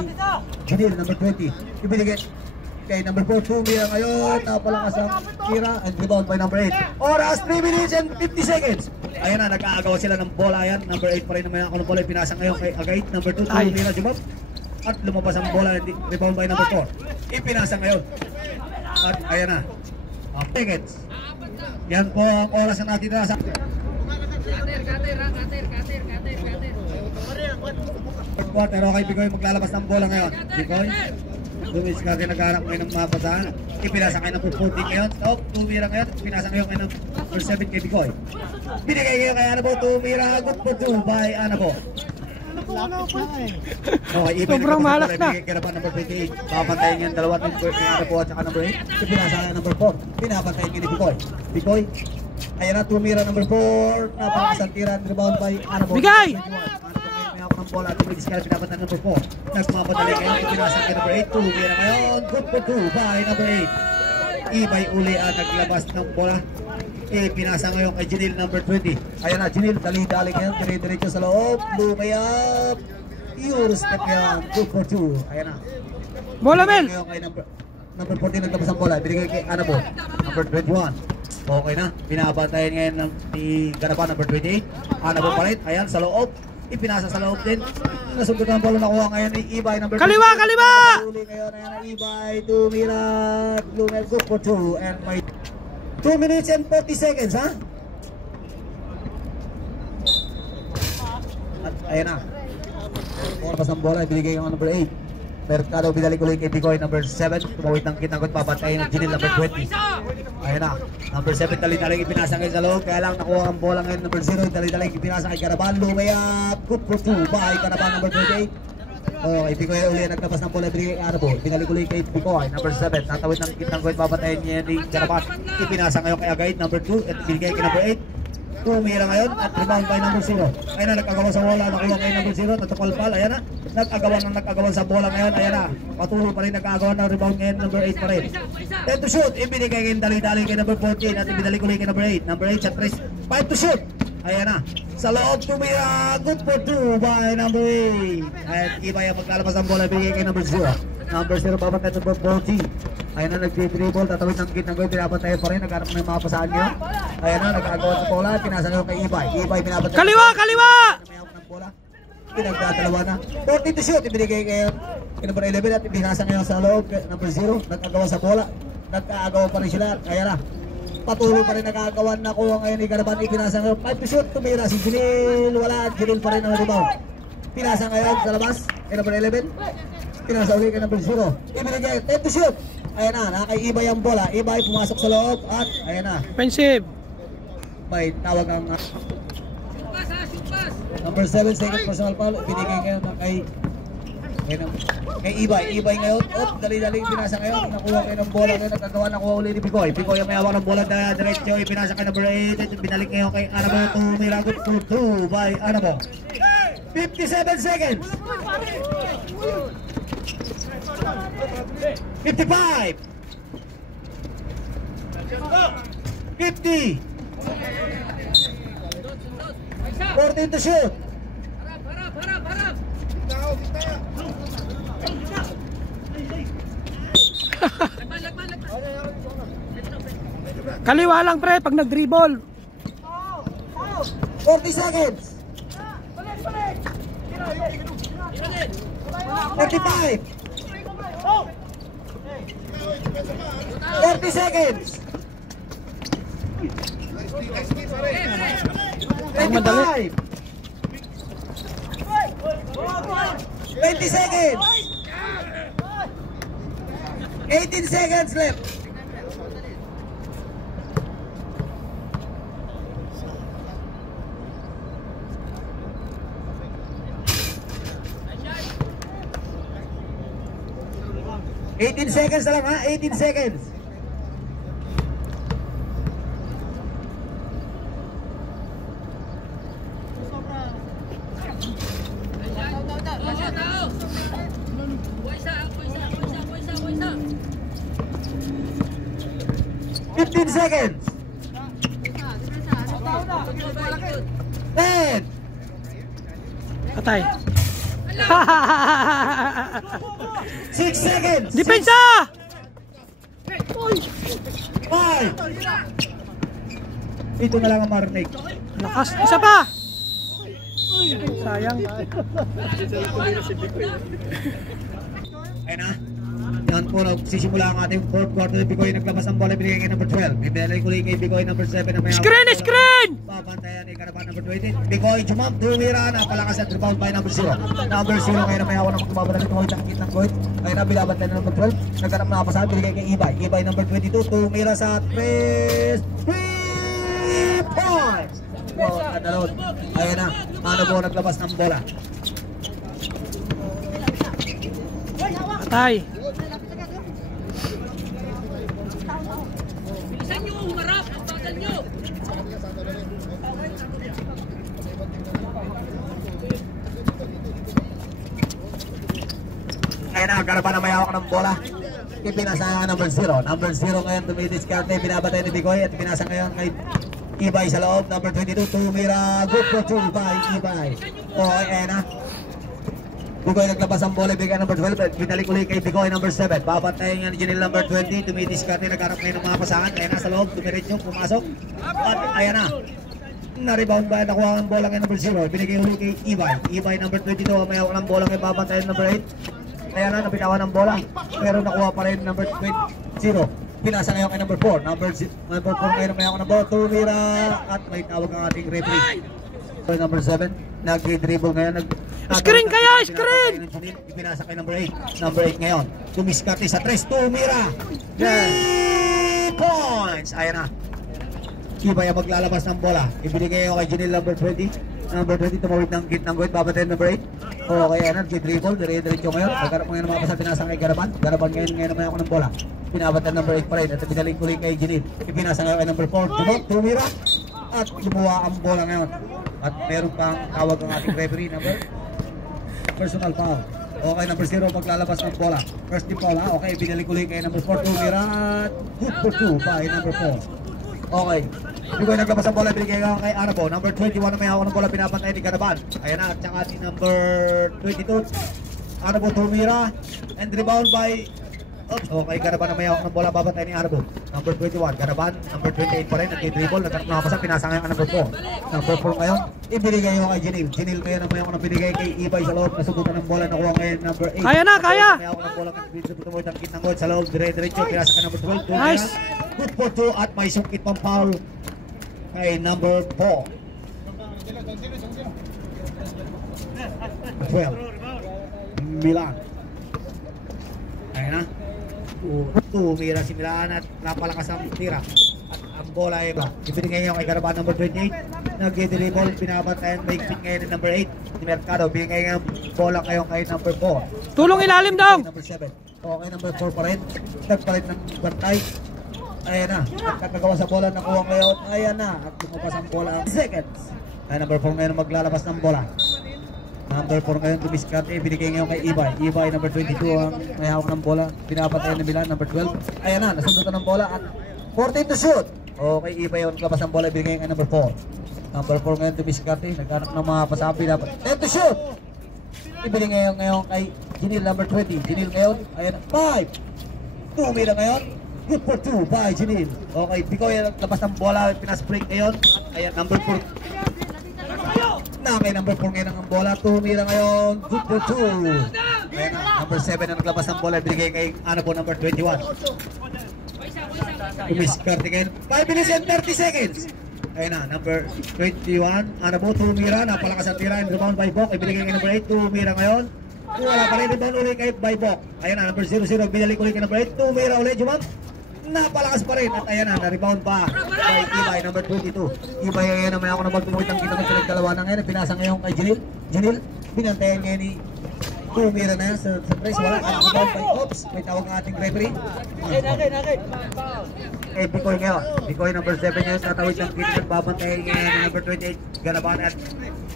Janil, number 20. Ibinigay kay number 4, tumira ngayon, napalakas ang tira, and rebound by number 8. Oras, 3 minutes and 50 seconds. Ayan na, nag-aagawa sila ng bola. Ayan, number 8 pa rin naman ako ng bola. Pinasa ngayon kay Agait, number 2, tumira, jump. At lumabas ang bola, rebound by number 4. Ipinasa ngayon. At ayan na. Seconds. Yan po ang oras na natin nasa. Quarter, okay, Bikoy maglalabas ng bola ngayon. Bikoy. Lumis ka kinagharap ngayon ng mga basahan. Ipinasa kayo ng 40 ngayon. Stop, tumira ngayon. Ipinasa ngayon kayo ng 7 kay Bikoy. Binigay kayo kay Anabo. Tumira, good for 2 by Anabo. Okay, sobrang malas na. Kaya pa number 28. Papantayin niya yung dalawa ng Anabo at saka number 8. Ipinasa kayo number 4. Pinapantayin niya ni Bikoy. Bikoy. Ayan na, tumira number 4. Napalakas ang tira. Rebound by Anabo. Bigay! Ng bola at tumigis ka na pinapatan number 4. Nagmamadali ngayon, ipinasa kay number 8. Tumira ngayon, good for 2 by number 8. Ibay uli at naglabas ng bola. Pinasa ngayon kay Janil, number 20. Ayan na, Janil, dali-dali ngayon, dire-diretso sa loob, lumayap. Eurostep yan, good for 2. Ayan na. Bola, men! Ngayon kay number 14 naglabas ang bola, binigay kay Anabo, number 21. Okay na, binabantayan ngayon ni Ganapan, number 28. Anabo pa rin, ayan, sa loob. Ipinasa sa loob din. Nasugod ang bola nakuha ngayon ni Ibay, number 2. Kaliwa! Kaliwa! Uli ngayon, ayan na Ibay, tumira, lumel, good for 2. And may 2 minutes and 40 seconds, ha? At ayan na. Oras ng bola, binigay ng number 8. Mercado, binalik ulit kay Bikoy, number 7. Tumawit ng kitang pabatayin ng Janil, number 20. Ayan na. Number 7, dali-dali ipinasa ngayon sa loob. Kaya lang nakuha ang bola ngayon, number 0. Dali-dali ipinasa kay Ganaban. Lumayap. Good for 2 by Ganaban, number 28. Okay, Bikoy ulit nagtabas ng bola, binigay kay Anabo. Binalik ulit kay Bikoy, number 7. Tatawid ng kitang pabatayin niya ni Ganaban. Ipinasa ngayon kay Agait, number 2. At binigay kay number 8. Tumira ngayon at rebound by number 0. Ayan na, nagkagawa sa bola, nakuha kay number 0, natukal-pal, ayan na. Nag-agawan sa bola ngayon, ayan na. Patuloy pa rin nag-agawan ng rebound ngayon, number 8 pa rin. 10 to shoot, ibinigay kay dali-dali kay number 14 at ibinalik ulit kay number 8. Number 8 sa 3, 5 to shoot. Ayan na, sa loob tumira, good for 2 by number 8. At Ibay ang maglalabas ang bola, ibinigay kay number 0. Number 0 babantay number 14. Ayan na, nag-dribble, tatawid ng gitnang gawin, pinapantay pa rin, naghanap na yung mga pasahan niya. Ayan na, nag-agawan sa bola, pinasa ngayon kay Ibay. Ibay pinapantay. Kaliwa! Kaliwa! Ng bola. Pinagdadalawa na. 14 to shoot, ibinigay kayo kay number 11 at pinasa ngayon sa loob, number 0, nag-agawan sa bola. Nag-agawan pa rin sila, ayan na. Patuloy pa rin nag-agawan na kuha ngayon ni Ganaban, ipinasa ngayon. 5 to shoot, tumira si Janil, wala, Janil pa rin ang rebound. Pinasa ngayon sa labas, kay number 11. Pinasa ulit kay number 0. Ibinigay, 10 to shoot. Ayan na, nakay-Ibay ang bola. Ibay pumasok sa loob at ayan na. Offensive. May tawag ang number 7, second personal foul. Binigay ngayon ng kay Ibay. Ibay ngayon. Dali-dali pinasa ngayon. Nakuha kayo ng bola ngayon. Nagkagawa, nakuha ulit ni Bikoy. Bikoy ang may hawak ng bola na diretso. Ipinasa kay number 8. Binalik ngayon kay Anabo. Tumiragot to 2 by Anabo. 57 seconds. 55. 50. 14 to shoot. Kaliwa lang, pre, pag nag-dribble. 40 seconds. 45. 30 seconds. 25. 20 seconds. 18 seconds left. Eighteen seconds na lang ha, 18 seconds. Fifteen seconds. 10. Patay. 6 seconds. Depensa! 5. Ito na lang ang marinig. Lakas. Isa pa! Sayang. Ayun na. Yan po, nagsisimula ang ating fourth quarter. Bigoy naglabas ng bola, binigay kay number 12. Bibelay kuli kay Bigoy number 7 na may Screen! Screen! babantayan ni Karapan number 20. Bigoy jump, tumira na palakas at rebound by number 0. Number 0 ngayon na may hawa ng magtumabot ng Bigoy, takit ng Goy. Ngayon na binabantayan ng number 12. Naghanap na kapasahan, binigay kay Ibay. Ibay number 22, tumira sa 3 points. Ayan na, ano po naglabas ng bola. Patay. Bilisan nyo, humarap! Ang bagal nyo! Ayan na, Karapan na may hawak ng bola. Ipinasa nga number 0. Number 0 ngayon tumidiskarte, binabatay ni Bigoy at pinasa ngayon kay Ibay sa loob. Number 22, tumira. Good for 2 by Ibay. Okay, ayan na. Bigoy naglabas ang bola, bigay number 12. Binalik ulit kay Bigoy number 7. Babantayan nga ni Janil number 20. Tumidiskarte, nagharap ngayon ng mga pasangan. Ayan na sa loob, tumiretso, pumasok. At ayan na. Na-rebound ba? Nakuha ang bola kay number 0. Binigay ulit kay Ibay. Ibay number 22. May hawak ng bola kay babantayan number 8. Ayan na, nabitawan ng bola. Pero nakuha pa rin number 0. Pinasa ngayon kay number 4. Number 4 ngayon may hawak ng bola. Tumira. At may tawag ang ating referee. So, number 7. Nag-dribble ngayon. Screen kaya! Screen! Pinasa kay number 8. Number 8 ngayon. Tumiskarte sa 3. Tumira. 3 points. Ayan na. Ibay ang maglalabas ng bola. Ibinigay ko kay Janil number 20. Number 20 tumawid ng git ng goit. Babatayin number 8. Okay, ayan na. Dribble. Dire-diretso ngayon. Nagkarap ngayon ng mga pasal. Pinasa kay Garaban. Garaban ngayon naman ako ng bola. Pinabatan number 8 pa rin. At pinaling kulit kay Janil. Ipinasa ngayon kay number 4. Tumira. At lumuha ang bola ngayon. At meron pang tawag ang ating referee number personal foul. Okay, number 0 maglalabas ng bola. First team foul ha. Okay, pinaling kulit kay number 4. Tumira. Good for 2 by number 4. Okay. Bigoy naglabas ang bola, binigay kay Arabo. Number 21 na may hawak ng bola, pinapantay ni Garaban. Ayan na, at saka si number 22. Arabo tumira. And rebound by... Oops. Okay, Garaban na may hawak ng bola, babantay ni Arabo. Number 21, Garaban. Number 28 pa rin, nag-dribble. Nakapasa, pinasa ngayon ang number 4. Number 4 ngayon, ibinigay yung kay Janil. Janil ngayon na may hawak ng binigay kay Ibay sa loob. Nasubukan ng bola, nakuha ngayon number 8. Kaya na, kaya! May hawak ng bola, nasubukan ng kitang goal sa loob. Dire-diretso, pinasa ka number 12. Nice! Good for 2 at may sungkit pang foul kay number 4. 12. Milan. Ayan na. Tumira si Milan at napalakas ang tira. At ang bola ay ba? Ibinigay niya kay Garaban number 28. Nag-dribble, pinabantayan may pick ngayon ng number 8. Si Mercado, binigay ng bola kayo kay number 4. Tulong ilalim daw! Number 7. Okay, number 4 pa rin. Nagpalit ng bantay. Ayan na. At kakagawa sa bola, nakuha ngayon. Ayan na. At lumabas ang bola. Seconds. Ay, number 4 ngayon maglalabas ng bola. Number 4 ngayon tumiskarte. Binigay ngayon kay Ibay. Ibay number 22 ang may hawak ng bola. Pinapatayan ng Milan. Number 12. Ayan na. Nasundutan ng bola. At 14 to shoot. Okay, Ibay yung naglabas ng bola. Binigay ngayon number 4. Number 4 ngayon tumiskarte. Naghanap ng mga pasabi. Dapat 10 to shoot. Ibinigay ngayon kay Janil number 20. Janil ngayon. Ayan. 5. Tumira ngayon. Good for 2 by Janil. Okay, Bigoy labas ng bola, pinaspring ngayon. Ayan, number 4. Kay number 4 ngayon ang bola, tumira ngayon. Good for 2. Ayan, number 7 na naglabas ng bola, binigay kay ano po, number 21. Tumiskarte ngayon. 5 minutes and 30 seconds. Ayun na, number 21. Ano po, tumira. Napalakas ang tira. And rebound by Bok. Ibinigay kay number 8. Tumira ngayon. Wala pa rin. Rebound ulit kay by Bok. Ayun na, number 00. Binalik ulit kay number 8. Tumira ulit. Jumap. Napalakas pa rin. At ayan na, na-rebound pa kay Ibay, number 22. Ibay ngayon na may ako na magpumukit ang kita ng pinagdalawa na ngayon. Pinasa ngayon kay Janil. Janil, binantayan ngayon ni tumira na sa press. Wala ka rebound by Ops. May tawag ang ating referee. Eh, Bikoy ngayon. Bikoy number 7 ngayon. Tatawid ng kita ng babantayan ngayon number 28. Galaban at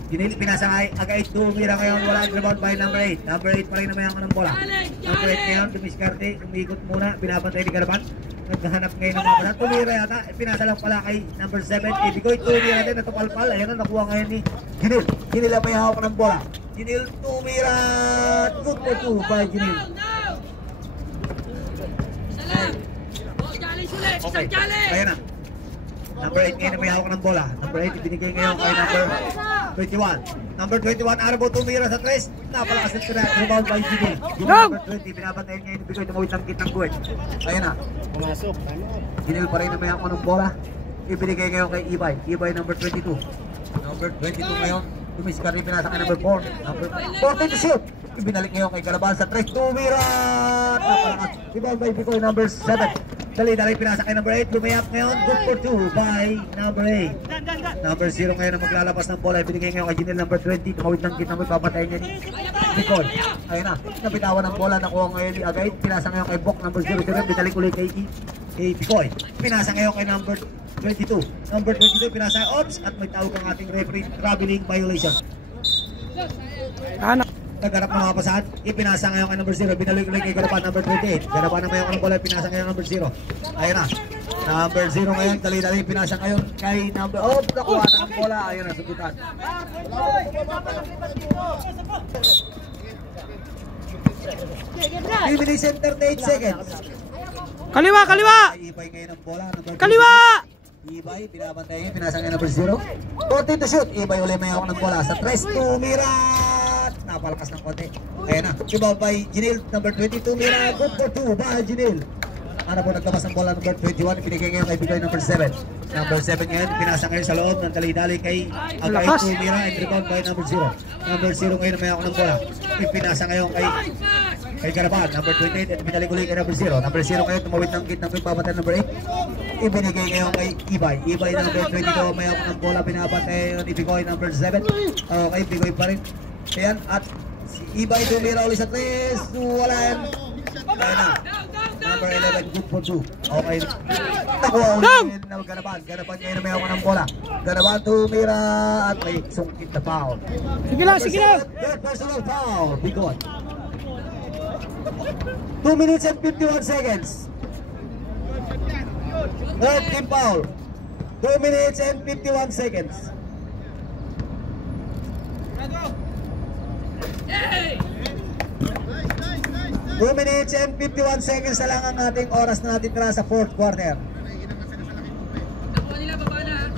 Janil, pinasa agay tumira ngayon. Wala ang rebound by number 8. Number 8 pa rin na may ako ng bola. Number 8 ngayon, dumiskarte. Umikot muna. Binabantay ni Galaban. Naghahanap ngayon ng mga pasan. Tumira yata. Pinasa lang pala kay number 7. Bikoy tumira din. Natupalpal. Ayun na, nakuha ngayon ni Janil. Janil ang may hawak ng bola. Janil tumira. Good for 2 by Janil. Okay. Ayan na. Number 8 ngayon na may hawak ng bola. Number 8 ibinigay ngayon kay number 21. Number 21, Arabo tumira sa 3. Napalakas ng tira. Rebound by Janil. Number 20, binabantayan ngayon. Bikoy tumawid ng kitang guwit. Ayan na. Pumasok. Janil pa rin na may hawak ng bola. Ibinigay ngayon kay Ibay. Ibay number 22. Number 22 ngayon. Tumiskar rin pinasa kay number 4. Number 14 to shoot. Ibinalik ngayon kay Galaban sa 3. Tumira. Napalakas. Rebound by Bikoy number 7. Dali-dali pinasa kay number 8. Lumayap ngayon. Good for 2 by number 8. Number 0 ngayon na maglalabas ng bola. Ibinigay ngayon kay Janil number 20. Tumawid ng kitang guwit. Papatayin niya ni Bikoy. Ayun na. Nabitawan ng bola. Nakuha ngayon ni Agay. Pinasa ngayon kay Bok number 0. Binalik ulit kay Bikoy. Pinasa ngayon kay number 22. Number 22 pinasa Ops at may tawag ang ating referee, traveling violation. Nagharap ng mga pasahan. Ipinasa ngayon kay number 0. Binalik ulit kay Garapan number 28. Garapan na ngayon ng bola. Pinasa ngayon number 0. Ayun na. Number 0 ngayon. Dali-dali pinasa ngayon kay number... Oh! Nakuha na ng bola. Ayun na. Sugutan. 3 minutes and 38 seconds. Kaliwa, kaliwa! Ibay ngayon ng bola. Kaliwa! Ibay, binabantay ngayon. Pinasa ngayon number 0. 14 to shoot. Ibay ulit may hawak ng bola. Sa 3, tumira. Napalakas ng konti. Ayan na. Rebound by Janil. Number 22. Mira. Good for 2 by Janil. Ano po naglabas ng bola number 21. Pinigay ngayon kay Bikoy number 7. Number 7 ngayon. Pinasa ngayon sa loob ng dali-dali kay Agay Tumira. And rebound by number 0. Number 0 ngayon na may hawak ng bola. Pinasa ngayon kay Garaban. Number 28. At pinalik ulit kay number 0. Number 0 ngayon. Tumawid ng kit ng papatay number 8. Ibinigay ngayon kay Ibay. Ibay number 22. May hawak ng bola. Pinapatay ni Bikoy number 7. Okay, Bikoy pa rin. Ayan. At si Ibay tumira ulit sa 3. Wala yan. Ayan na. Number 11, good for 2. Okay. Nakuha ulit ng Garaban. Garaban ngayon na may hawak ng bola. Garaban tumira at may sungkit na foul. Sige lang, sige lang. Third personal foul. Bikoy. 2 minutes and 51 seconds. Third team foul. 2 minutes and 51 seconds. Hey! 2 minutes and 51 seconds na lang ang ating oras na natin tira sa fourth quarter. Nakuha nila, baba na.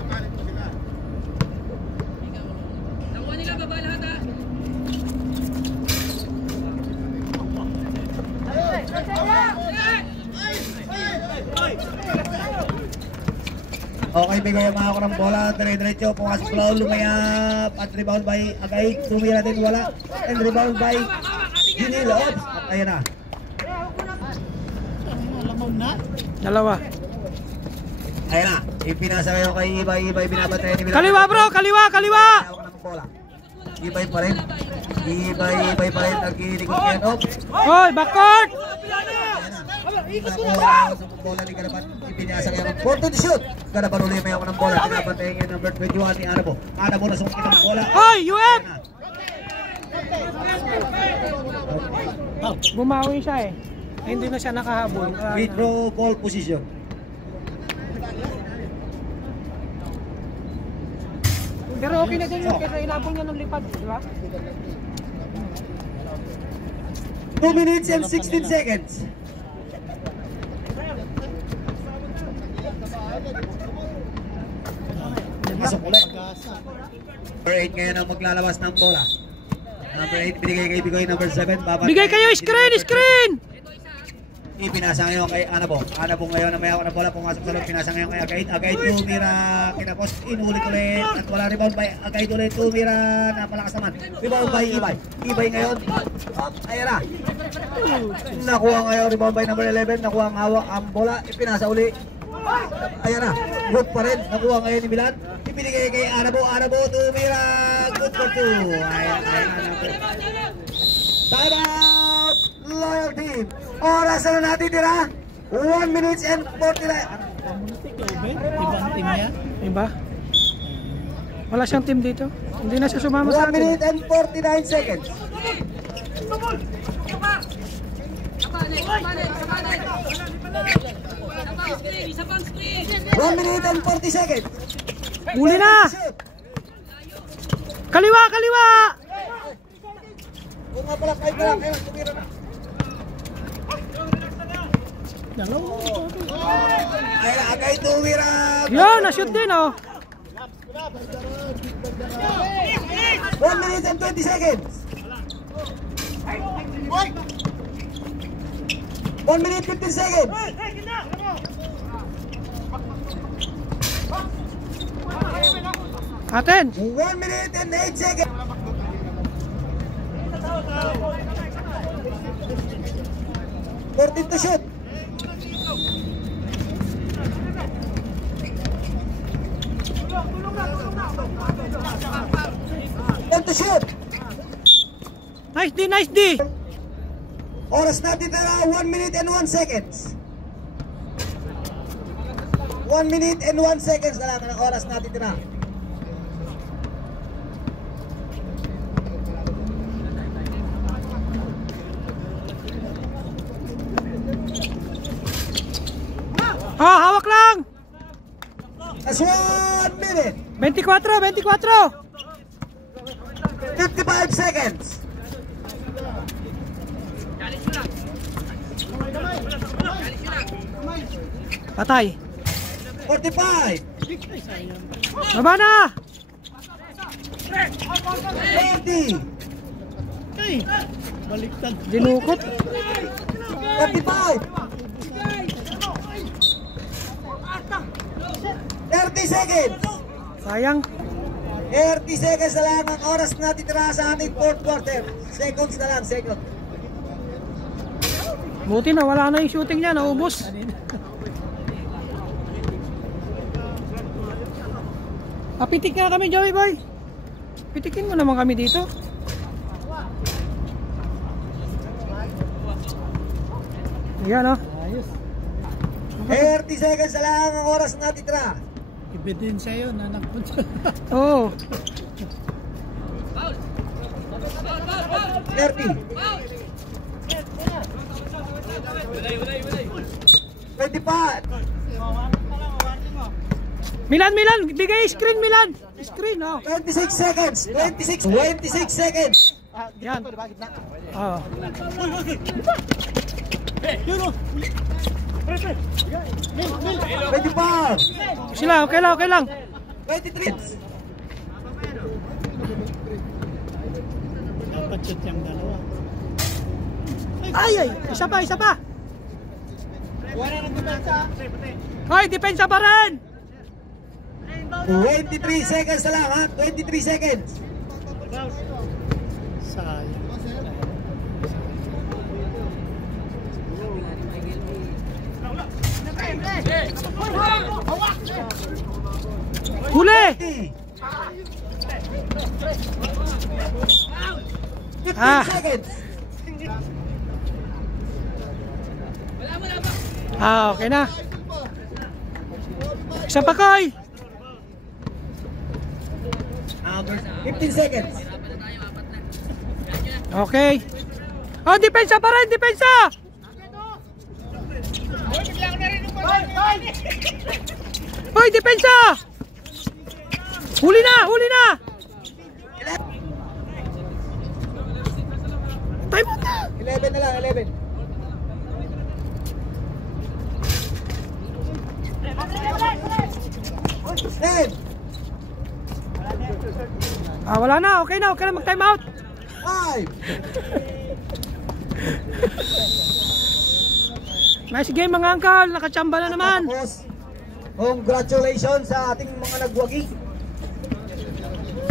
Nakuha nila, baba lahat ha. Okay, bigay ang mga ako ng bola. Dire-diretso, pumasok flow, lumayap. At rebound by Agay. Tumira din, wala. And rebound by Janil. Oops. At ayan na. Dalawa. Ayan na. Ipinasa kayo kay Ibay. Ibay binabatayan ni Kaliwa bro, kaliwa, kaliwa! Hawak ng bola. Ibay pa rin. Ibay pa rin. Nag-iikot yan. Oops. Hoy, backcourt! Nakuha sa bola ni Garaban. Ipinasa kayo. 14 to shoot. Garaban ulit may hawak ng bola. Binabatayan niya number 21 ni Arabo. Arabo na sumukit ng bola. Hoy, UF! Bumawi siya eh. Hindi na siya nakahabol. Free throw ball position. Pero okay na din yun kasi inabong niya ng lipad, di ba? 2 minutes and 16 seconds. Pasok ulit. Number 8 ngayon ang maglalabas ng bola. Number 8 binigay kay Bikoy. Number 7 babalik. Bigay kayo screen, screen! Ipinasa ngayon kay Anabo. Anabo ngayon na may hawak na bola, pumasok sa loob, pinasa ngayon kay Agayt. Agayt tumira, kinapos, inulit ulit. At wala rebound by Agayt ulit, tumira, napalakas naman. Rebound by Ibay. Ibay ngayon, ayan na. Nakuha ngayon, rebound by number 11, nakuha ang hawak ang bola, ipinasa uli. Ayan na, good pa rin, nakuha ngayon ni Milan. Ibinigay kay Anabo, Anabo tumira, good for 2. Ayan na. Time out! Loyal team. Oras na natitira. 1 minutes and 49. Ibang team niya? Iba? Wala siyang team dito? Hindi na siya sumama sa 1 atin. minute and 49 seconds. Isa pang screen! 1 minute and 40 seconds. Huli na! Kaliwa! Kaliwa! Kung nga pala, kayo pala, kayo, tumira na. Ayan, agay tumira. Yun! Na-shoot din oh! 1 minute and 20 seconds. 1 minute 15 seconds. Aten! 1 minute and 8 seconds. 14 to shoot. 10 to shoot. Nice D! Nice D! Oras natin na 1 minute and 1 seconds. 1 minute and 1 seconds na lang ang oras natin na. Oh! Hawak lang! That's 1 minute. 24! 24! 55 seconds. Patay! 45. Baba na! 40. Dinukot! 45. 30 seconds. Sayang! 30 seconds na lang ang oras na titira sa ating fourth quarter. Seconds na lang, second. Buti na wala na yung shooting niya, naubos. Pitik nga kami, Joey Boy. Pitikin mo naman kami dito. Ayan, oh. 30 seconds na lang ang oras na titira. Ebidensya yun na nagpunta. Oo. 30. 25. Milan, Milan! Bigay screen, Milan! Screen, oh. 26 seconds. 26 seconds. Yan. Oo. 25. Sila, okay lang, okay lang. 23. Dapat shoot yung dalawa. Ay, ay! Isa pa, isa pa! Hoy, depensa pa rin! 23 seconds na lang, ha? 23 seconds. Sayang. Huli! 15 Ah. seconds. Ah, okay na. Isa pa, Koy! 15 seconds. Okay. Oh, depensa pa rin, depensa! Hoy, depensa! Huli na, huli na! Time out na! 11 na lang, 11. Ten. Ah, wala na, okay na mag-time out. 5. Nice game mga uncle, nakachamba na naman. Tapos, congratulations sa ating mga nagwagi.